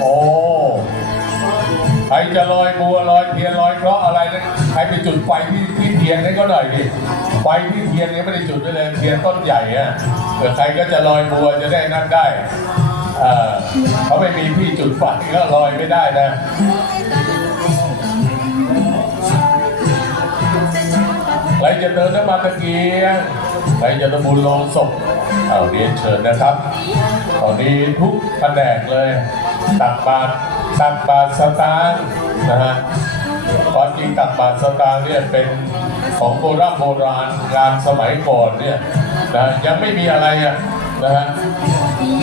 โอ้ใครจะลอยบัวลอยเทียนลอยเคราะห์อะไรนะใครไปจุดไฟที่ที่เทียนให้ก็หน่อยดิไฟที่เทียนนี้ไม่ได้จุดไว้เลยเทียนต้นใหญ่อะเผื่อใครก็จะลอยบัวจะได้นั่นได้เออเขาไม่มีที่จุดไฟก็ลอยไม่ได้นะใครจะเติมน้ำมันตะเกียงใครจะทำบุญโลงศพ เอาเรียนเชิญนะครับ ตอนนี้ทุกแผนกเลยตักบาตรตักบาตรสตางค์นะฮะความจริงตักบาตรสตางค์เนี่ยเป็นของโบราณโบราณงานสมัยก่อนเนี่ยนะยังไม่มีอะไรอะนะฮะ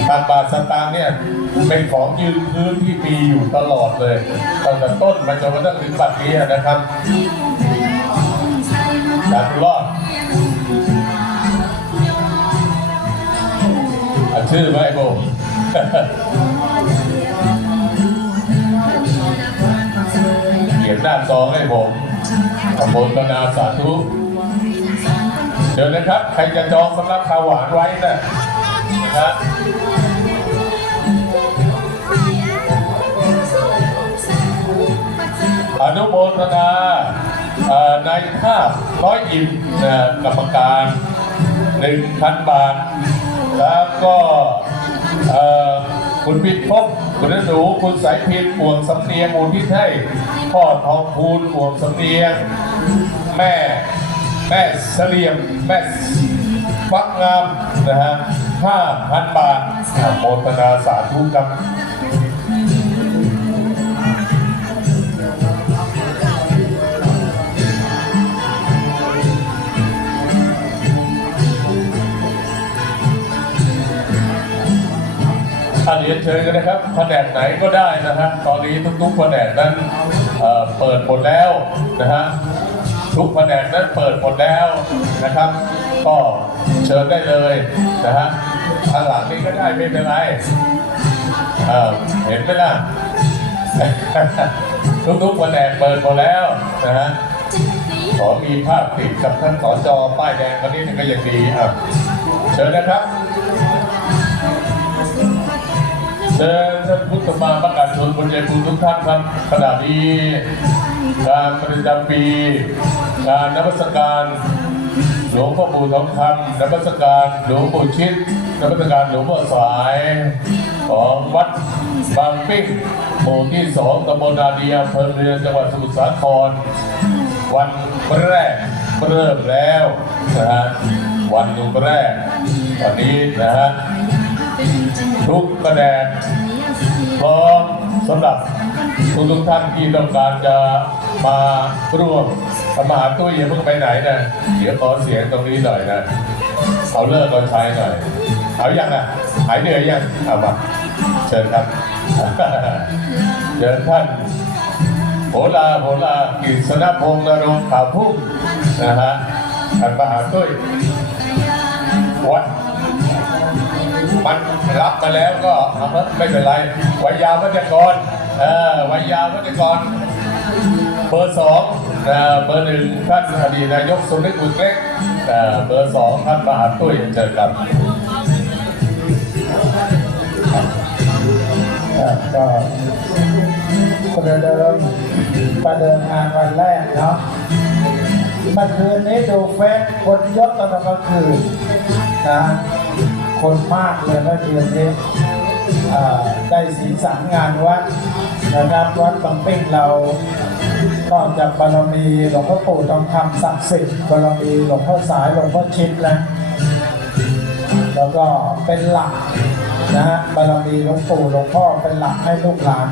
ตักบาตรสตางค์เนี่ยเป็นของยืนพื้นที่มีอยู่ตลอดเลยตั้งแต่ต้นมาจนกระทั่งถึงปัจจุบันนะครับดันรอด ชื่อไหมไอ้โบเขียนหน้าซองให้ผมขอบคุณนาสาธุเดี๋ยวนะครับ ใครจะจองสำหรับข้าวหวานไว้นะนะครับอนุโมทนาในภาพร้อยอิมนกรรมการหนึ่งพันบาท แล้วก็คุณพิภพคุณนหนูคุณสายพินปวงสำเนียงมูลที่ให้พ่อทองพูนปวงสำเนียง แม่แม่เสลียมแม่ฟักงามนะฮะห้าพันบาทโมทนาสาธุครับ ท่านเรียนเชิญกันนะครับแผนกไหนก็ได้นะฮะตอนนี้ทุกๆแผนกนั้นเเปิดหมดแล้วนะฮะทุกแผนกนั้นเปิดหมดแล้วนะครับ ก็เชิญได้เลยนะฮะทางหลังนี้ก็ได้ไม่เป็นไรเเห็นไหมล่ะทุกๆแผนกเปิดหมดแล้วนะฮะขอมีภาพติดกับท่านสจป้ายแดงคนนี้ก็ยังดีอะเชิญนะครับ เชิญท่านพุทธมาประกาศชนบนใจบุญทุกท่านครับขณะนี้การประจำปีการนมัสการหลวงพ่อปู่ทองคำนมัสการหลวงปู่ชิดนมัสการหลวงพ่อสายของวัดบางปิ้งหมู่ที่สองตำบลนาดียอำเภอเมือจังหวัดสมุทรสาคร วันแรกเริ่มแล้วนะฮะวันแรกวันนี้นะฮะ ทุกคะแนนพร้อมสำหรับทุกทุกท่านที่ต้องการจะมาร่วมทำมาหาตุ้ยอย่าเพิ่งไปไหนนะเดี๋ยวขอเสียงตรงนี้หน่อยนะเขาเลิกก็ใช้หน่อยเอายังอะหายเหนื่อยยังเอามาเชิญครับเชิญท่านโหราโหรากิษณพงษ์นรงค์ขาวพุ่มนะฮะท่านมหาตุ้ยวัด มันรับมาแล้วก็เอาเถอะไม่เป็นไรวัยยาวัจกรเออวัยยาวัจกร เบอร์สองเออเบอร์หนึ่งท่านอดีตนายกสมนึกบุญเล็กเออเบอร์สองท่านมหาตุ้ยเจอครับครับก็ประเดิมประเดิมงานวันแรกเนาะเมื่อคืนนี้ดูเฟซคนเยอะตอนกลางคืนนะ คนมากเลยเมื่อคืนนี้ได้สีสันงานวัดนะครับวัดบางเป้งเรานอกจากบารมีหลวงพ่อปู่ทองคำศักดิ์สิทธิ์บารมีหลวงพ่อสายหลวงพ่อชิดแล้วแล้วก็เป็นหลักนะฮะบารมีหลวงปู่หลวงพ่อเป็นหลักให้ลูกหลาน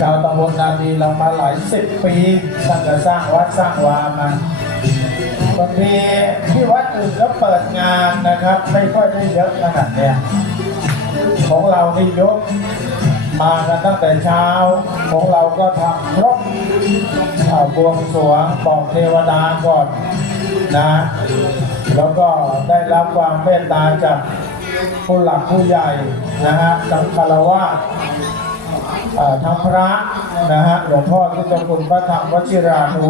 ชาวตำบลนาดีเรามาหลายสิบปีตั้งแต่สร้างวัดสร้างวามาบางทีที่วัด อื่นก็เปิดงานนะครับ ไม่ค่อยได้เยอะขนาดเนี้ยของเรานี่ยกมากันตั้งแต่เช้า ของเราก็ทำครบอ่าบวงสรวงบอกเทวดาก่อนนะ แล้วก็ได้รับความเมตตาจากผู้หลักผู้ใหญ่นะฮะทั้งคารวะทั้งพระนะฮะหลวงพ่อที่เจ้าคุณพระธรรมวชิรานุ